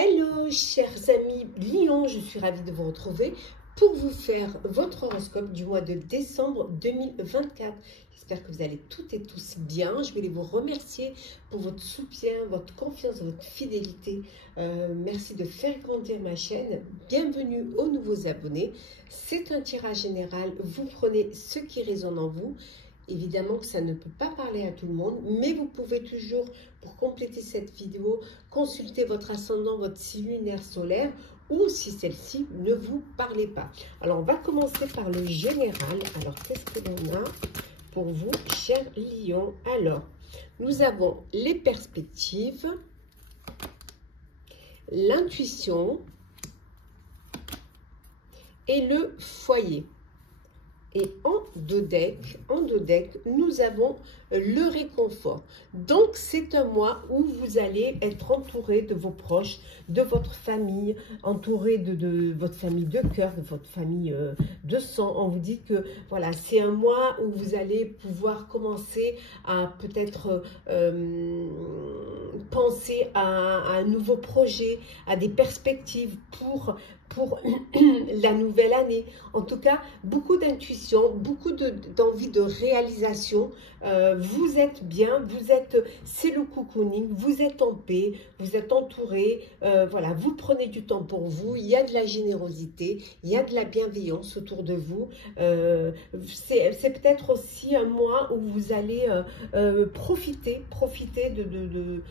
Hello chers amis Lion, je suis ravie de vous retrouver pour vous faire votre horoscope du mois de décembre 2024. J'espère que vous allez toutes et tous bien. Je voulais vous remercier pour votre soutien, votre confiance, votre fidélité. Merci de faire grandir ma chaîne. Bienvenue aux nouveaux abonnés. C'est un tirage général. Vous prenez ce qui résonne en vous. Évidemment que ça ne peut pas parler à tout le monde, mais vous pouvez toujours, pour compléter cette vidéo, consulter votre ascendant, votre signe lunaire solaire, ou si celle-ci ne vous parlait pas. Alors, on va commencer par le général. Alors, qu'est-ce que l'on a pour vous, chers lions? Alors, nous avons les perspectives, l'intuition et le foyer. Et en deux decks, nous avons le réconfort. Donc, c'est un mois où vous allez être entouré de vos proches, de votre famille, entouré de votre famille de cœur, de votre famille de sang. On vous dit que voilà, c'est un mois où vous allez pouvoir commencer à peut-être penser à un nouveau projet, à des perspectives pour la nouvelle année. En tout cas, beaucoup d'intuition, beaucoup d'envie de réalisation. Vous êtes bien, c'est le cocooning, vous êtes en paix, vous êtes entouré. Voilà, vous prenez du temps pour vous. Il y a de la générosité, il y a de la bienveillance autour de vous. C'est peut-être aussi un mois où vous allez profiter de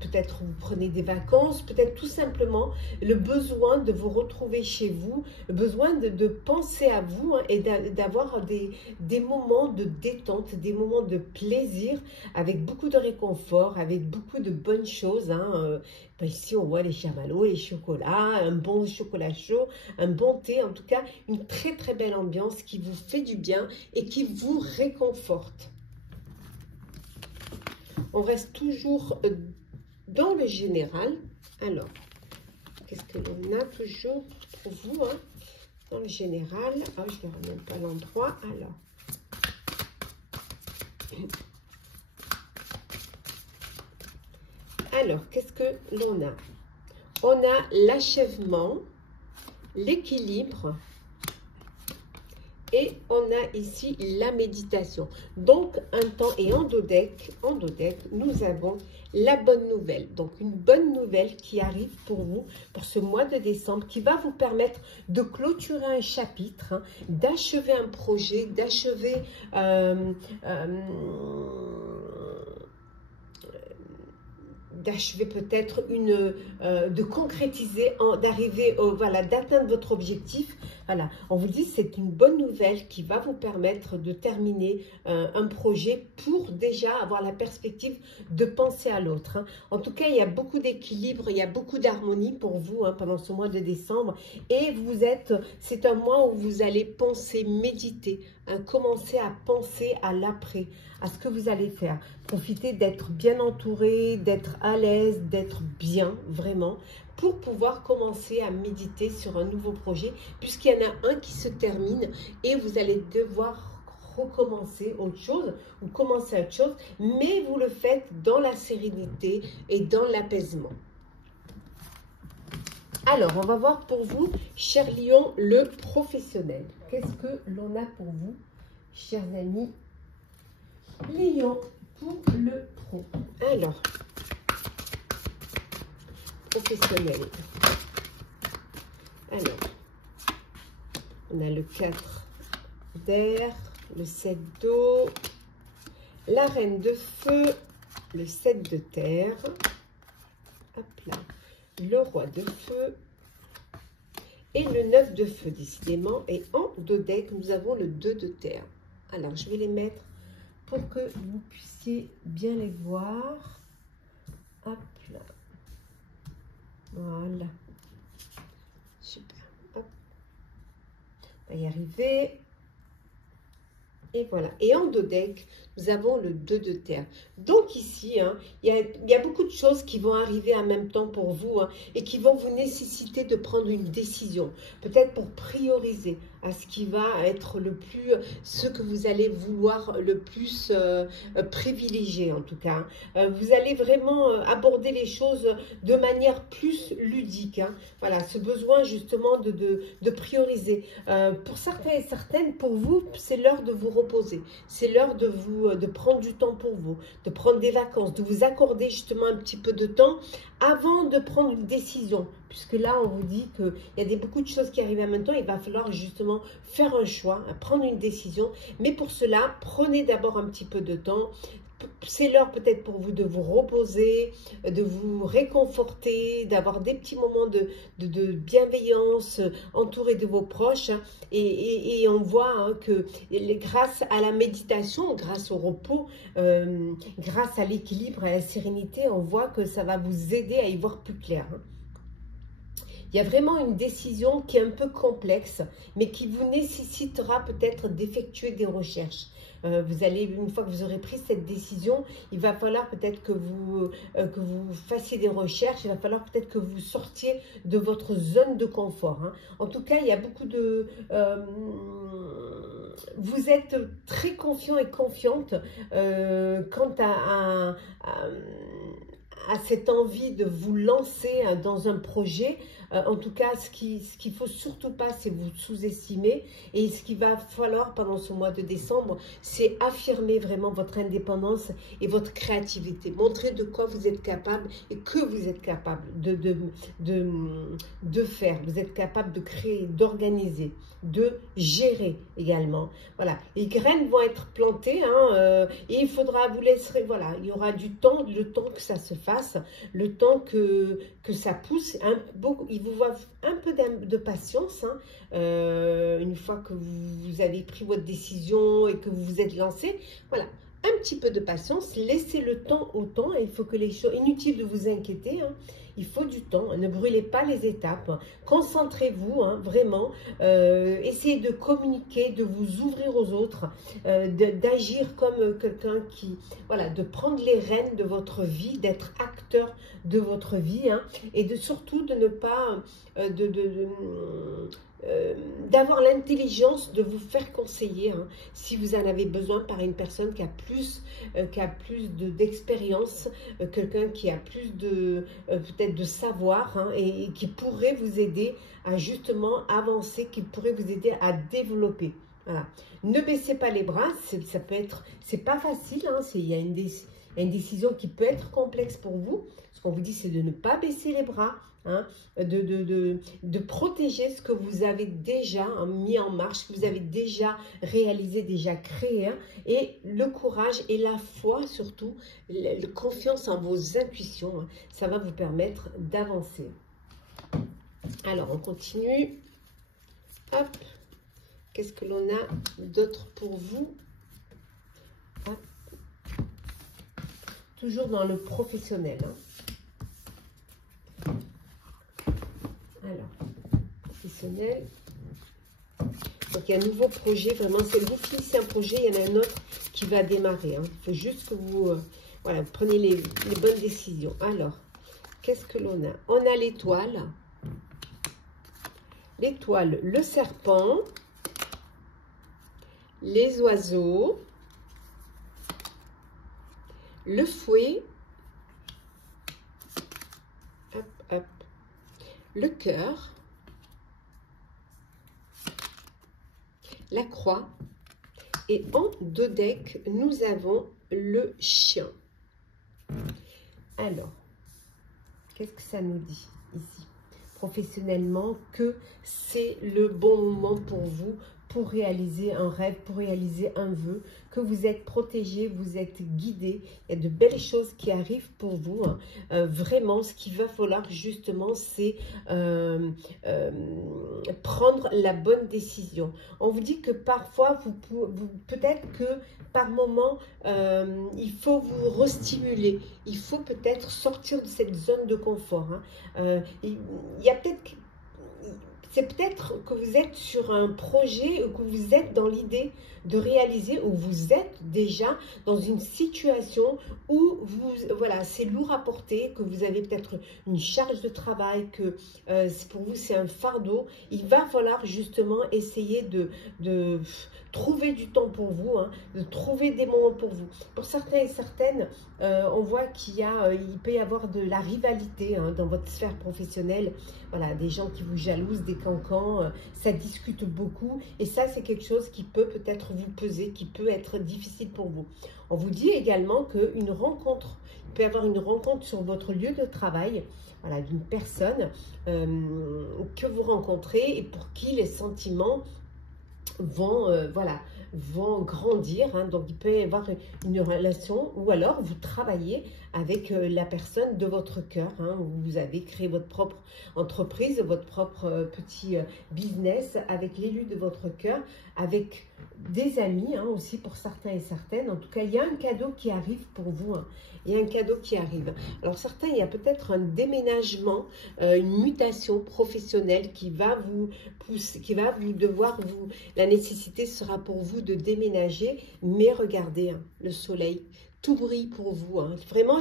peut-être vous prenez des vacances, peut-être tout simplement le besoin de vous retrouver chez vous, le besoin de penser à vous, hein, et d'avoir des moments de détente, des moments de plaisir avec beaucoup de réconfort, avec beaucoup de bonnes choses. Hein. Ici, on voit les chamallows, les chocolats, un bon chocolat chaud, un bon thé. En tout cas, une très très belle ambiance qui vous fait du bien et qui vous réconforte. On reste toujours dans le général. Alors, qu'est-ce que l'on a toujours pour vous, hein, dans le général? Ah, je ne verrai même pas l'endroit. Alors, qu'est-ce que l'on a? On a l'achèvement, l'équilibre, et on a ici la méditation. Donc, un temps, et en deux decks, nous avons la bonne nouvelle. Donc, une bonne nouvelle qui arrive pour vous, pour ce mois de décembre, qui va vous permettre de clôturer un chapitre, hein, d'achever un projet, d'achever peut-être de concrétiser, d'arriver, voilà, d'atteindre votre objectif. Voilà, on vous dit c'est une bonne nouvelle qui va vous permettre de terminer un projet pour déjà avoir la perspective de penser à l'autre. Hein. En tout cas, il y a beaucoup d'équilibre, il y a beaucoup d'harmonie pour vous, hein, pendant ce mois de décembre. Et c'est un mois où vous allez penser, méditer, hein, commencer à penser à l'après, à ce que vous allez faire. Profitez d'être bien entouré, d'être à l'aise, d'être bien, vraiment, pour pouvoir commencer à méditer sur un nouveau projet, puisqu'il y en a un qui se termine et vous allez devoir recommencer autre chose ou commencer autre chose, mais vous le faites dans la sérénité et dans l'apaisement. Alors, on va voir pour vous, chers lions, le professionnel. Qu'est-ce que l'on a pour vous, chers amis lions, pour le pro? Alors, professionnel. Alors, on a le 4 d'air, le 7 d'eau, la reine de feu, le 7 de terre, hop là, le roi de feu et le 9 de feu, décidément. Et en deux decks, nous avons le 2 de terre. Alors, je vais les mettre pour que vous puissiez bien les voir. Hop là. Voilà. Super. Hop. On va y arriver. Et voilà. Et en deux decks, nous avons le 2 de terre. Donc ici, hein, il y a beaucoup de choses qui vont arriver en même temps pour vous, hein, et qui vont vous nécessiter de prendre une décision, peut-être pour prioriser à ce qui va être le plus, ce que vous allez vouloir le plus privilégier en tout cas. Vous allez vraiment aborder les choses de manière plus ludique, hein. Voilà, ce besoin justement de prioriser. Pour certains et certaines, pour vous, c'est l'heure de vous reposer. C'est l'heure de prendre du temps pour vous, de prendre des vacances, de vous accorder justement un petit peu de temps avant de prendre une décision. Puisque là, on vous dit qu'il y a beaucoup de choses qui arrivent en même temps. Il va falloir justement faire un choix, prendre une décision. Mais pour cela, prenez d'abord un petit peu de temps. C'est l'heure peut-être pour vous de vous reposer, de vous réconforter, d'avoir des petits moments de bienveillance entourés de vos proches. Et on voit, hein, que grâce à la méditation, grâce au repos, grâce à l'équilibre, à la sérénité, on voit que ça va vous aider à y voir plus clair, hein. Il y a vraiment une décision qui est un peu complexe, mais qui vous nécessitera peut-être d'effectuer des recherches. Vous allez, une fois que vous aurez pris cette décision, il va falloir peut-être que vous fassiez des recherches, il va falloir peut-être que vous sortiez de votre zone de confort, hein. En tout cas, il y a beaucoup de... vous êtes très confiant et confiante quant à cette envie de vous lancer dans un projet. En tout cas, ce qu'il ne faut surtout pas, c'est vous sous-estimer. Et ce qu'il va falloir pendant ce mois de décembre, c'est affirmer vraiment votre indépendance et votre créativité. Montrer de quoi vous êtes capable et que vous êtes capable de faire. Vous êtes capable de créer, d'organiser, de gérer également. Voilà, les graines vont être plantées, hein, et il faudra, vous laisserez, voilà, il y aura du temps, le temps que ça se fasse, le temps que ça pousse, hein, il vous voit un peu de patience, hein, une fois que vous avez pris votre décision et que vous vous êtes lancé. Voilà, un petit peu de patience, laissez le temps au temps. Il faut que les choses, inutile de vous inquiéter, hein, il faut du temps, ne brûlez pas les étapes, concentrez-vous, hein, vraiment, essayez de communiquer, de vous ouvrir aux autres, d'agir comme quelqu'un qui, voilà, de prendre les rênes de votre vie, d'être acteur de votre vie, hein, et surtout de ne pas, d'avoir l'intelligence de vous faire conseiller, hein, si vous en avez besoin, par une personne qui a plus d'expérience, quelqu'un qui a plus peut-être de savoir, hein, et qui pourrait vous aider à justement avancer, qui pourrait vous aider à développer. Voilà. Ne baissez pas les bras, ça peut être, c'est pas facile, hein, il y a une décision qui peut être complexe pour vous. Ce qu'on vous dit, c'est de ne pas baisser les bras, hein, de protéger ce que vous avez déjà, hein, mis en marche, que vous avez déjà réalisé, déjà créé, hein, et le courage et la foi surtout, la confiance en vos intuitions, hein, ça va vous permettre d'avancer. Alors, on continue. Hop, qu'est-ce que l'on a d'autre pour vous? Hop. Toujours dans le professionnel, hein. Alors, professionnel. Donc, il y a un nouveau projet, vraiment, c'est vous finissez un projet, il y en a un autre qui va démarrer, hein. Il faut juste que vous, voilà, vous prenez les bonnes décisions. Alors, qu'est-ce que l'on a? On a l'étoile. L'étoile, le serpent, les oiseaux, le fouet, hop, hop, le cœur, la croix, et en deux decks, nous avons le chien. Alors, qu'est-ce que ça nous dit ici? Professionnellement, que c'est le bon moment pour vous, pour réaliser un rêve, pour réaliser un vœu, que vous êtes protégé, vous êtes guidé. Il y a de belles choses qui arrivent pour vous, hein. Vraiment, ce qu'il va falloir justement, c'est prendre la bonne décision. On vous dit que parfois, peut-être que par moment, il faut vous restimuler. Il faut peut-être sortir de cette zone de confort, hein. Il y a peut-être... c'est peut-être que vous êtes sur un projet, ou que vous êtes dans l'idée de réaliser, ou vous êtes déjà dans une situation où voilà, c'est lourd à porter, que vous avez peut-être une charge de travail, que pour vous c'est un fardeau. Il va falloir justement essayer de trouver du temps pour vous, hein, de trouver des moments pour vous. Pour certains et certaines, on voit il peut y avoir de la rivalité, hein, dans votre sphère professionnelle. Voilà, des gens qui vous jalousent, des cancans, ça discute beaucoup. Et ça, c'est quelque chose qui peut peut-être vous peser, qui peut être difficile pour vous. On vous dit également qu'une rencontre, il peut y avoir une rencontre sur votre lieu de travail, voilà, d'une personne que vous rencontrez et pour qui les sentiments vont, voilà, vont grandir, hein. Donc il peut y avoir une relation, ou alors vous travaillez avec la personne de votre cœur, hein, où vous avez créé votre propre entreprise, votre propre petit business avec l'élu de votre cœur, avec des amis, hein, aussi pour certains et certaines. En tout cas, il y a un cadeau qui arrive pour vous, hein. Il y a un cadeau qui arrive. Alors certains, il y a peut-être un déménagement, une mutation professionnelle qui va vous pousser, qui va vous devoir vous... La nécessité sera pour vous de déménager, mais regardez, hein, le soleil, tout brille pour vous, hein. Vraiment,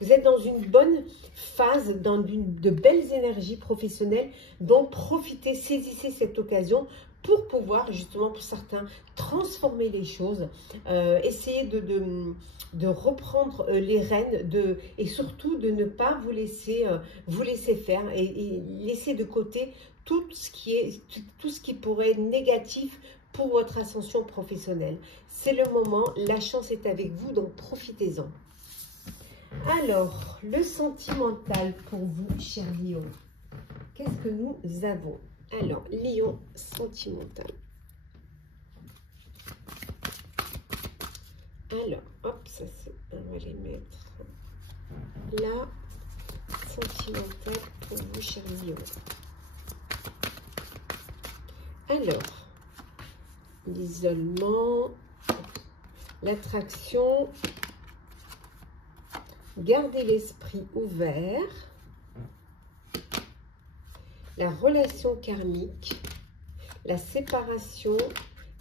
vous êtes dans une bonne phase, dans de belles énergies professionnelles, donc profitez, saisissez cette occasion pour pouvoir justement, pour certains, transformer les choses, essayer de reprendre les rênes, et surtout de ne pas vous laisser faire et laisser de côté tout ce qui pourrait être négatif pour votre ascension professionnelle. C'est le moment, la chance est avec vous, donc profitez-en. Alors, le sentimental pour vous, cher Lion. Qu'est-ce que nous avons? Alors, Lion sentimental. Alors, hop, ça c'est... On va les mettre là. Sentimental pour vous, cher Lion. Alors, l'isolement, l'attraction, gardez l'esprit ouvert, la relation karmique, la séparation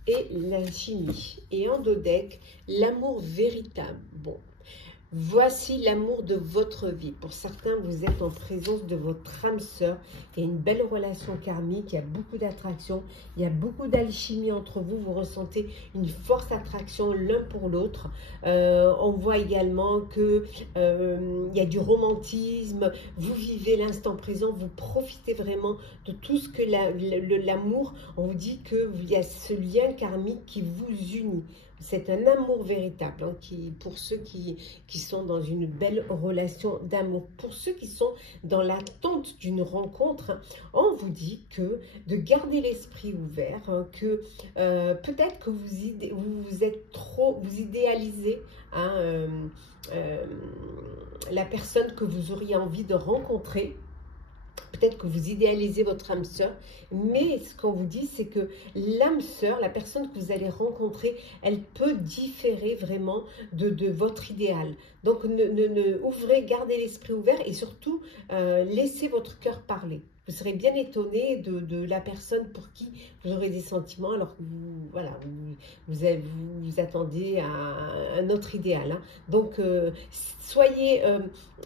et l'alchimie. Et en dos deck, l'amour véritable. Bon, voici l'amour de votre vie. Pour certains, vous êtes en présence de votre âme sœur. Il y a une belle relation karmique, il y a beaucoup d'attraction, il y a beaucoup d'alchimie entre vous. Vous ressentez une forte attraction l'un pour l'autre. On voit également que il y a du romantisme. Vous vivez l'instant présent, vous profitez vraiment de tout ce que l'amour. On vous dit qu'il y a ce lien karmique qui vous unit. C'est un amour véritable, hein, pour ceux qui sont dans une belle relation d'amour. Pour ceux qui sont dans l'attente d'une rencontre, on vous dit que de garder l'esprit ouvert, hein, que peut-être que vous idéalisez, hein, la personne que vous auriez envie de rencontrer. Peut-être que vous idéalisez votre âme sœur, mais ce qu'on vous dit, c'est que l'âme sœur, la personne que vous allez rencontrer, elle peut différer vraiment de votre idéal. Donc, ouvrez, gardez l'esprit ouvert et surtout, laissez votre cœur parler. Vous serez bien étonné de la personne pour qui vous aurez des sentiments alors que vous attendez à un autre idéal, hein. Donc, soyez...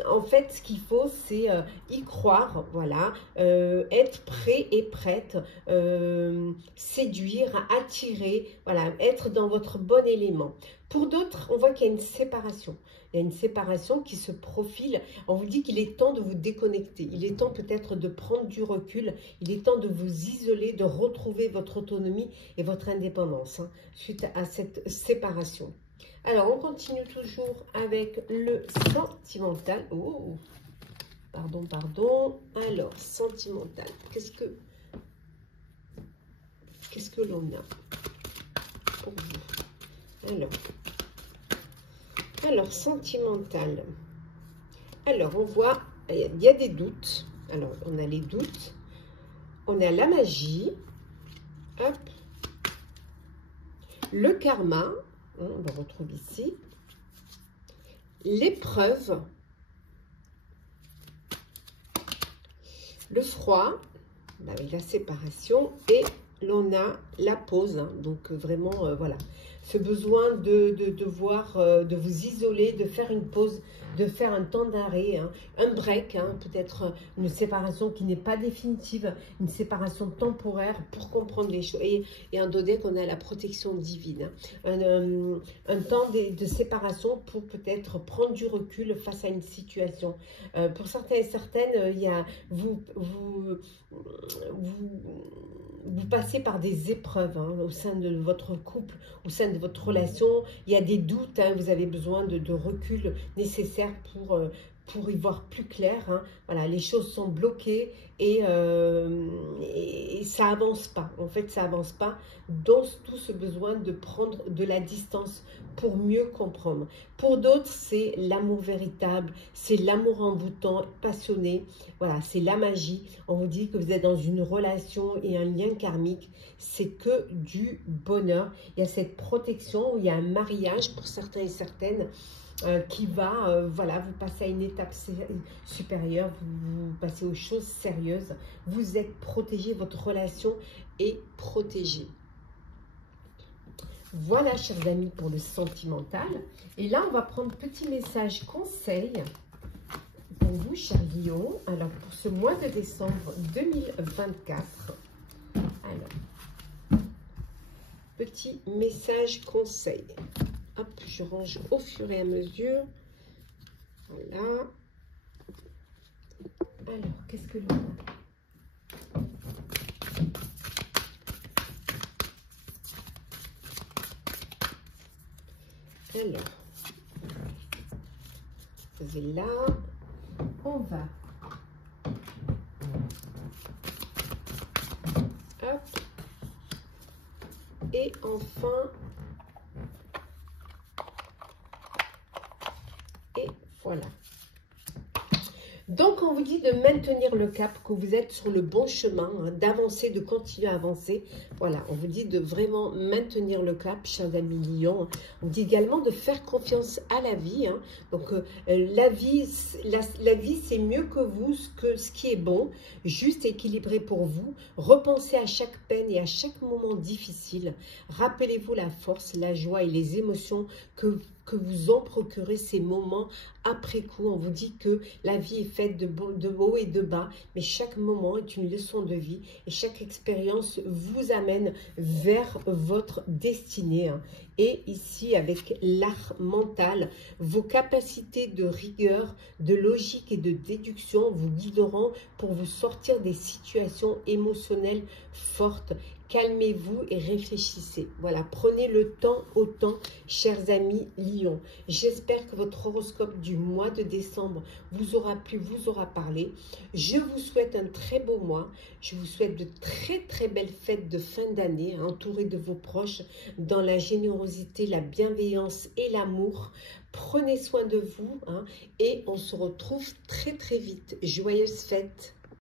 en fait, ce qu'il faut, c'est y croire, voilà, être prêt et prête, séduire, attirer, voilà, être dans votre bon élément. Pour d'autres, on voit qu'il y a une séparation. Il y a une séparation qui se profile. On vous dit qu'il est temps de vous déconnecter. Il est temps peut-être de prendre du recul. Il est temps de vous isoler, de retrouver votre autonomie et votre indépendance, hein, suite à cette séparation. Alors, on continue toujours avec le sentimental. Oh, pardon. Alors, sentimental. Qu'est-ce que l'on a pour vous? Alors, sentimental. Alors, on voit, il y a des doutes. Alors, on a les doutes. On a la magie. Hop. Le karma. On le retrouve ici. L'épreuve. Le froid. la séparation et l'on a la pause. Hein. Donc vraiment, voilà. Ce besoin de devoir, de vous isoler, de faire une pause, de faire un temps d'arrêt, hein, un break, hein, peut-être une séparation qui n'est pas définitive, une séparation temporaire pour comprendre les choses. Et en dodec, on a la protection divine. Hein. Un temps de séparation pour peut-être prendre du recul face à une situation. Pour certains et certaines, il y a, vous passez par des épreuves hein, au sein de votre couple, au sein de votre relation. Il y a des doutes, hein, vous avez besoin de recul nécessaire pour y voir plus clair. Hein. Voilà, les choses sont bloquées et ça avance pas. En fait, ça avance pas. Donc, tout ce besoin de prendre de la distance pour mieux comprendre. Pour d'autres, c'est l'amour véritable, c'est l'amour envoûtant, passionné. Voilà, c'est la magie. On vous dit que vous êtes dans une relation et un lien karmique. C'est que du bonheur. Il y a cette protection, il y a un mariage pour certains et certaines. Qui va, voilà, vous passez à une étape supérieure, vous passez aux choses sérieuses, vous êtes protégé, votre relation est protégée. Voilà, chers amis, pour le sentimental. Et là, on va prendre petit message conseil pour vous, chers Lions. Alors, pour ce mois de décembre 2024, alors, petit message conseil. Hop, je range au fur et à mesure. Voilà. Alors, qu'est-ce que l'on a? Alors, vous êtes là. On va. Hop. Et enfin... Voilà. Donc, on vous dit de maintenir le cap, que vous êtes sur le bon chemin, hein, d'avancer, de continuer à avancer. Voilà, on vous dit de vraiment maintenir le cap, chers amis Lions. On vous dit également de faire confiance à la vie. Hein. Donc, la vie, c'est mieux que vous, ce qui est bon, juste équilibré pour vous. Repensez à chaque peine et à chaque moment difficile. Rappelez-vous la force, la joie et les émotions que vous en procurez ces moments après coup. On vous dit que la vie est faite de haut et de bas, mais chaque moment est une leçon de vie et chaque expérience vous amène vers votre destinée. Et ici, avec l'art mental, vos capacités de rigueur, de logique et de déduction vous guideront pour vous sortir des situations émotionnelles fortes. Calmez-vous et réfléchissez. Voilà, prenez le temps au temps, chers amis Lions. J'espère que votre horoscope du mois de décembre vous aura plu, vous aura parlé. Je vous souhaite un très beau mois. Je vous souhaite de très belles fêtes de fin d'année, entourées de vos proches, dans la générosité, la bienveillance et l'amour. Prenez soin de vous hein, et on se retrouve très vite. Joyeuses fêtes!